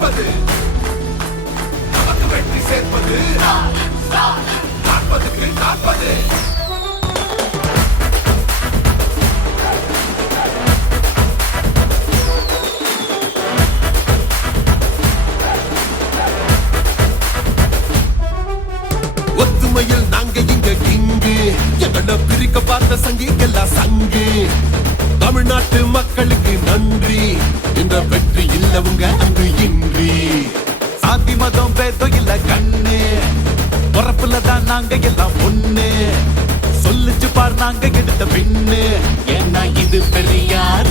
காப்பது நமக்கு வெற்றி சேர்ப்பது. காப்பதுக்கு காப்பது. ஒத்துமையில் நாங்க இங்க கிங்கு எங்களை பிரிக்க பார்த்த சங்கிக்கெல்லாம் சங்கு. தமிழ்நாட்டு மக்களுக்கு நன்றி. இந்த வெற்றி இல்லவங்க அன்பு இன்றி. சாதி மதம் பேதம் இல்ல கண்ணு. பொறப்புல தான் நாங்க எல்லாம் ஒண்ணு. சொல்லிச்சு பார் நாங்க எடுத்த பின்னு ஏன்னா இது பெரியார்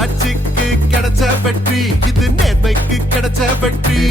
ஆட்சிக்கு கிடைச்ச வெற்றி இது நேர்மைக்கு கிடைச்ச வெற்றி.